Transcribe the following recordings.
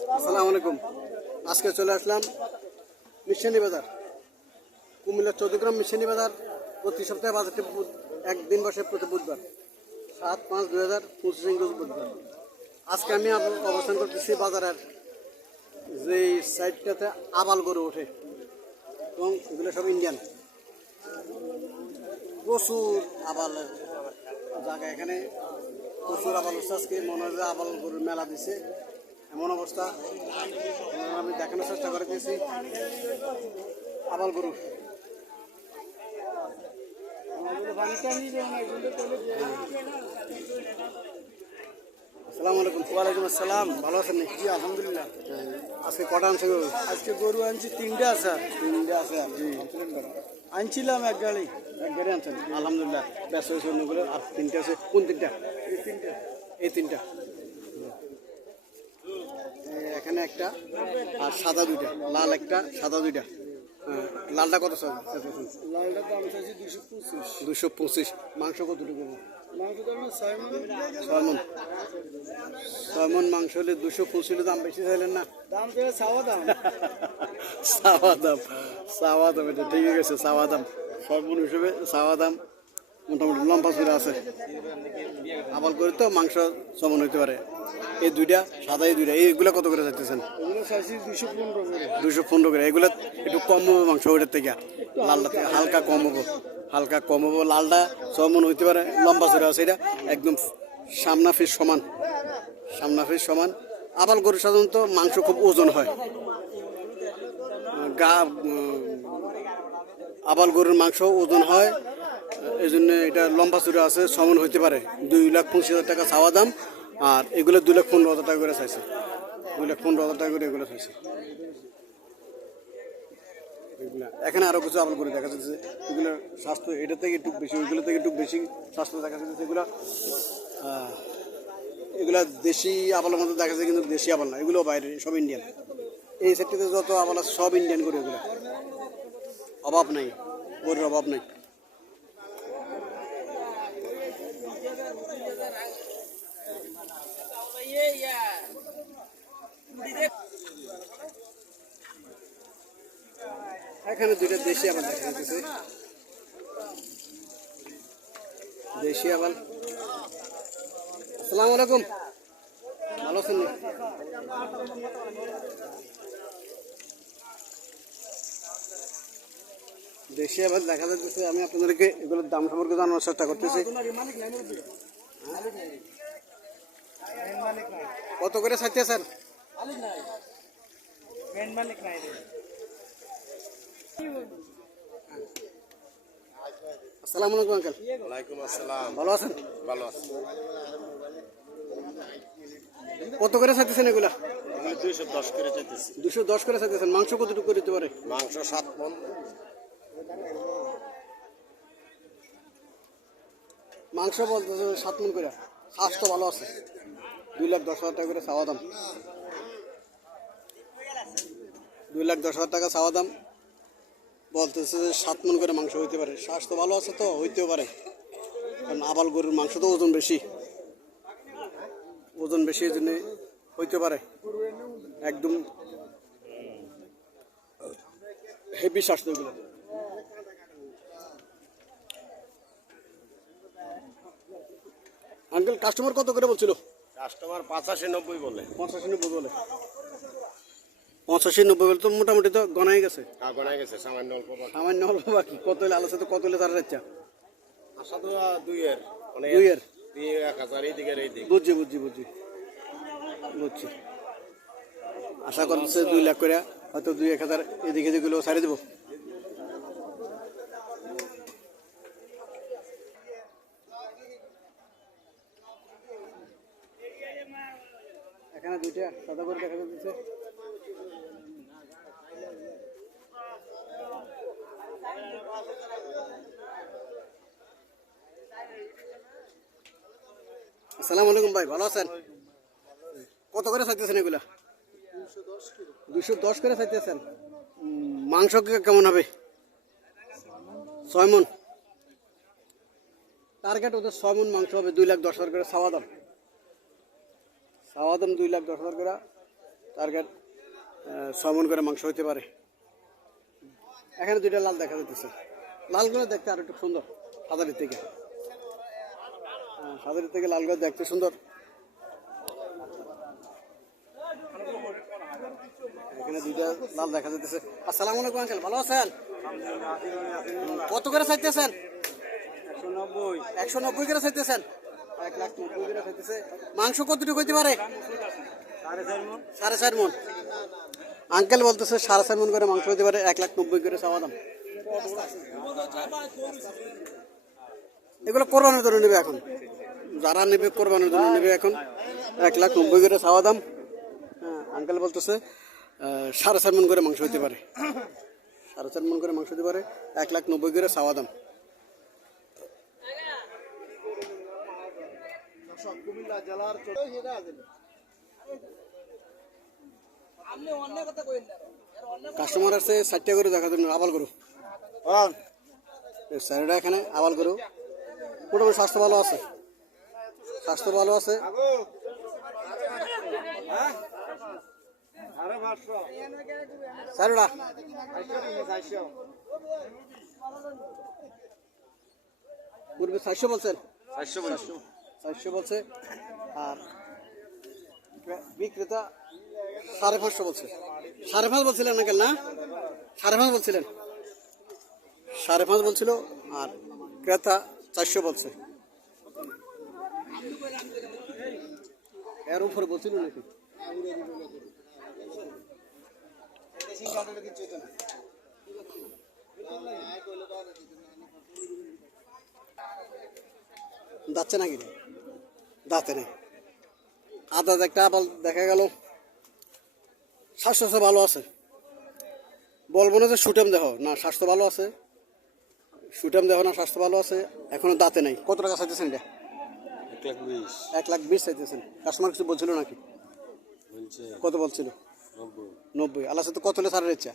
আসসালামু আলাইকুম। আজকে চলে আসলাম মিশানি বাজার, কুমিল্লার চৌদ্দগ্রাম মিশানি বাজার। প্রতি সপ্তাহে বাজারটি একদিন বসে প্রতি বুধবার, 7-5-2025 রোজ বুধবার। আজকে আমি অবস্থান করতেছি বাজারের যে সাইডটাতে আবাল গরু ওঠে এবং এগুলো সব ইন্ডিয়ান। প্রচুর আবালের জায়গা, এখানে প্রচুর আবাল হচ্ছে। আজকে মনে হয় যে আবাল গরুর মেলা দিছে, এমন অবস্থা। আমি দেখানোর চেষ্টা করে দিয়েছি আবাল গরু। আসসালামু আলাইকুম। ওয়ালাইকুম আসসালাম। ভালো আছেন নাকি? জি আলহামদুলিল্লাহ। আজকে কটা আনছে গরু? আজকে গরু আনছি 3টে আছে। তিনটে আছে। জি আনছিলাম এক গাড়ি। এক গাড়ি আনছেন, আলহামদুলিল্লাহ। ব্যস্ত হয়েছে অন্যগুলো। আর তিনটে আছে। কোন তিনটা? এই 3টে। এই তিনটা। এখানে একটা আর সাদা দুইটা, লাল একটা সাদা দুইটা। হ্যাঁ, লালটা কত চাইছেন? লালটার দাম চাইছি 225। 225। মাংস কতটুকু? মাংস তো আমরা 6 মণ। 6 মণ। 6 মণ মাংস হলে 225 দাম বেশি চাইলেন না? দাম তো চাওয়া দাম। চাওয়া দাম, চাওয়া দাম, এটা ঠিক আছে। চাওয়া দাম 6 মণ হিসেবে চাওয়া দাম মোটামুটি লম্বা চূড়া আছে। আবাল করে তো মাংস 6 মণ হইতে পারে। এই দুইটা সাদা, এই দুইটা, এইগুলা কত করে চাইতেছেন? এগুলো চাইছি 215 করে। 215 করে। এগুলো একটু কম হবে মাংস ওইটার থেকে, লালটা থেকে হালকা কম হবো, হালকা কম হবো। লালটা 6 মণ হইতে পারে, লম্বা চূড়া আছে। এটা একদম সামনা ফিস সমান, সামনা ফিস সমান। আবাল গরু সাধারণত মাংস খুব ওজন হয়। আবাল গরুর মাংস ওজন হয়, এই জন্য এটা লম্বা চূড়া আছে, 6 মণ হইতে পারে। 2,25,000 টাকা চাওয়া দাম। আর এগুলো 2,15,000 টাকা করে চাইছে। 2,15,000 টাকা করে এগুলো চাইছে। এখানে আরো কিছু আবাল করে দেখা যাচ্ছে। এগুলো স্বাস্থ্য এটা থেকে একটু বেশি, ওইগুলো থেকে একটু বেশি স্বাস্থ্য দেখা যাচ্ছে। এগুলা দেশি আবালের মধ্যে দেখা যায়, কিন্তু দেশি আবাল না, এগুলো বাইরে, সব ইন্ডিয়ান। এই সেক্টরে যত আবাল আছে সব ইন্ডিয়ান করে। এগুলো অভাব নাই, গরুর অভাব নাই। এখানে দুইটা দেশি আবাল দেখা যাচ্ছে। দেশি আবাল। আসসালামু আলাইকুম। ভালো আছেন? দেশি আবাল দেখা যাচ্ছে। আমি আপনাদেরকে এগুলোর দাম সম্পর্কে জানানোর চেষ্টা করতেছি। কত করে চাইতেছেন? আসসালামু আলাইকুম আঙ্কেল। ওয়ালাইকুম আসসালাম। ভালো আছেন? ভালো আছি। কত করে চাইতেছেন এগুলা? 210 করে চাইতেছি। 210 করে চাইতেছেন। মাংস কতটুকু করে দিতে পারে? মাংস 7 মণ। মাংস বলতেছে 7 মণ করে। স্বাস্থ্য ভালো আছে। 2,10,000 টাকা করে চাওয়া দাম। 2,10,000 টাকা চাওয়া দাম। বলতেছে যে 7 মণ করে মাংস হইতে পারে। স্বাস্থ্য ভালো আছে তো হইতেও পারে, কারণ আবাল গরুর মাংস তো ওজন বেশি, ওজন বেশি, এই জন্য হইতে পারে। একদম হেভি স্বাস্থ্য এগুলো। আঙ্কেল, কাস্টমার কত করে বলছিল? কাস্টমার 85-90 বলে। 85-90 বলে। 85-90 বলে তো মোটামুটি তো গনাই গেছে। আগনায় গেছে সামান্য অল্প বাকি। সামান্য অল্প বাকি। কত হলে আলোচনা, তো কত হলে তারা যাচ্ছে? আশা তো 2 এর, মানে 2 এর। 1,000 এই দিকে এই দিকে। বুঝছি বুঝছি বুঝছি বুঝছি। আশা করছে 2 লাখ করে, হয়তো 2-1,000 এদিকে যেগুলো ছাড়ে দেবো। এখানে দুইটা সাদা করে দেখা যাচ্ছে। আসসালামু আলাইকুম ভাই, ভালো আছেন? কত করে চাইতেছেন এগুলা? 210 করে চাইতেছেন। মাংস কেমন হবে? 6 মণ। টার্গেট ওদের 6 মণ মাংস হবে। 2,10,000 করে চাওয়া দাম। চাওয়া দাম 2,10,000 করে। টার্গেট 6 মণ করে মাংস হইতে পারে। এখানে দুইটা লাল দেখা যাচ্ছে, লালগুলো দেখতে আর একটু সুন্দর হাজারির থেকে, হাজারির থেকে লালগুলো দেখতে সুন্দর। এখানে দুইটা লাল দেখা যাচ্ছে। আসসালামু আলাইকুম আঙ্কেল, ভালো আছেন? কত করে চাইতেছেন? 190 করে চাইতেছেন। 1,90,000 করে চাইতেছে। মাংস কতটুকু হইতে পারে? 4.5 মণ। আঙ্কেল বলতেছে 4.5 মণ করে মাংস হইতে পারে, 1,90,000 করে চাওয়া দাম। এগুলো কোরবানির জন্য নেবে এখন, যারা নেবে কোরবানির জন্য নেবে এখন। 1,90,000 করে চাওয়া দাম। হ্যাঁ, আঙ্কেল বলতেছে 4.5 মণ করে মাংস হইতে পারে, 4.5 মণ করে মাংস হইতে পারে, 1,90,000 করে চাওয়া দাম। কাস্টমার আছে 60টা করে দেখা জন্য আবাল করু, স্যারটা এখানে আবাল করু। মোটামুটি স্বাস্থ্য ভালো আছে, স্বাস্থ্য ভালো আছে। স্যারটা পূর্বে 400 বলছেন, 400 বলছে। আর বিক্রেতা 550 বলছে। 5.5 বলছিলেন না, না 5.5 বলছিলেন, 5.5 বলছিল। আর ক্রেতা 400 বলছে। এর উপরে বলছিল নাকি? যাচ্ছে নাকি? যাচ্ছে না। আদা একটা আবাল দেখা গেল। স্বাস্থ্য ভালো আছে, বলবো না যে সুটাম দেহ না, স্বাস্থ্য ভালো আছে। সুটাম দেহ না, স্বাস্থ্য ভালো আছে। এখনো দাঁতে নাই। কত টাকা চাইতেছেন এটা? 1,20,000 1,20,000 চাইতেছেন। কাস্টমার কিছু বলছিল নাকি? বলছে কত বলছিল? 90। আল্লাহ তো কত হলে ছাড়ের ইচ্ছা?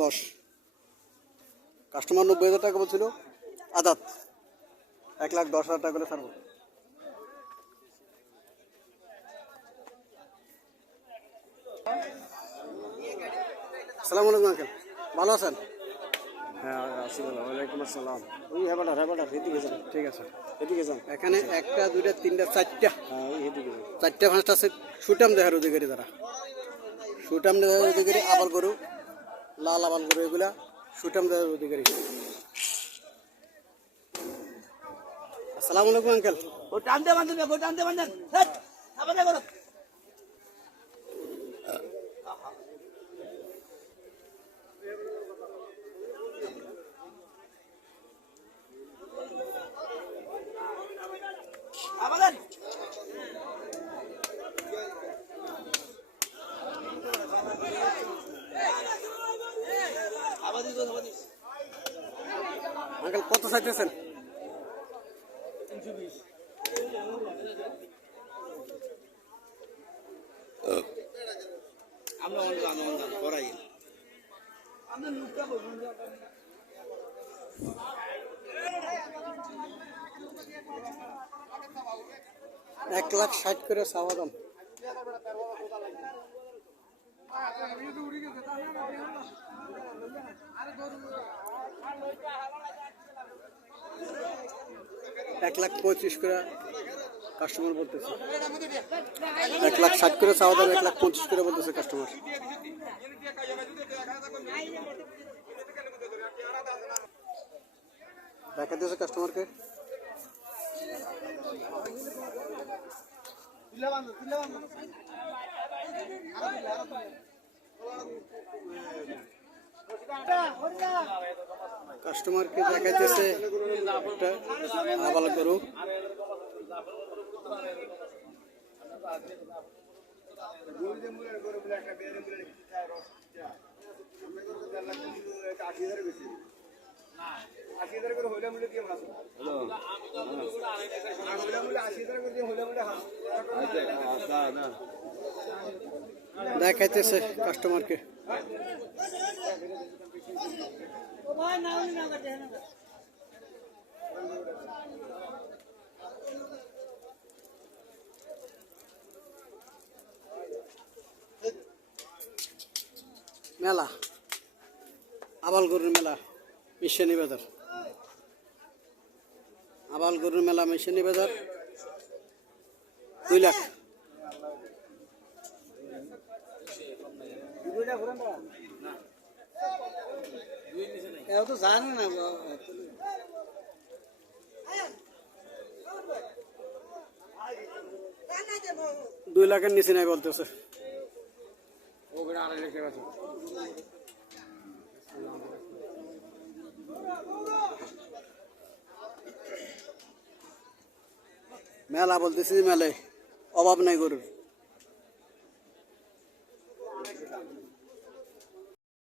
10। কাস্টমার 90,000 টাকা বলছিল। আদাত 1,10,000 টাকা করে ছাড়বো। আসসালামু আলাইকুম আঙ্কেল, ভালো আছেন? হ্যাঁ, ওয়ালাইকুম আসসালাম। ওই হেবাটার এদিকে যান। ঠিক আছে, এদিকে যান। এখানে 1, 2, 3, 4টা, এদিকে 4টা 5টা আছে। সুটাম দেখার অধিকারী তারা, সুটাম দেখার অধিকারী। আবাল গরু, লাল আবাল গরু, এগুলা সুটাম দেখার অধিকারী। আসসালামু আলাইকুম আঙ্কেল। আঙ্কেল কত চাইতেছেন? 320। এক 1,60,000 করে চাওয়া দাম। এক 1,25,000 করে কাস্টমার বলতেছে। 1,60,000 করে চাওয়া দাম, 1,25,000 করে বলতেছে কাস্টমার। দেখা দিয়েছে কাস্টমারকে। কাস্টমারকে দেখাইতেছে একটা আবাল গরু। দেখাইতেছে কাস্টমারকে। মেলা আবাল গরুর মেলা মিশানি বাজার আবাল গরুর মেলা মিশানি বাজার 2 লাখ তো জানে না 2 লাখের নিচে নাই বলতেছে মেলা বলতেছি মেলায় অভাব নাই গরুর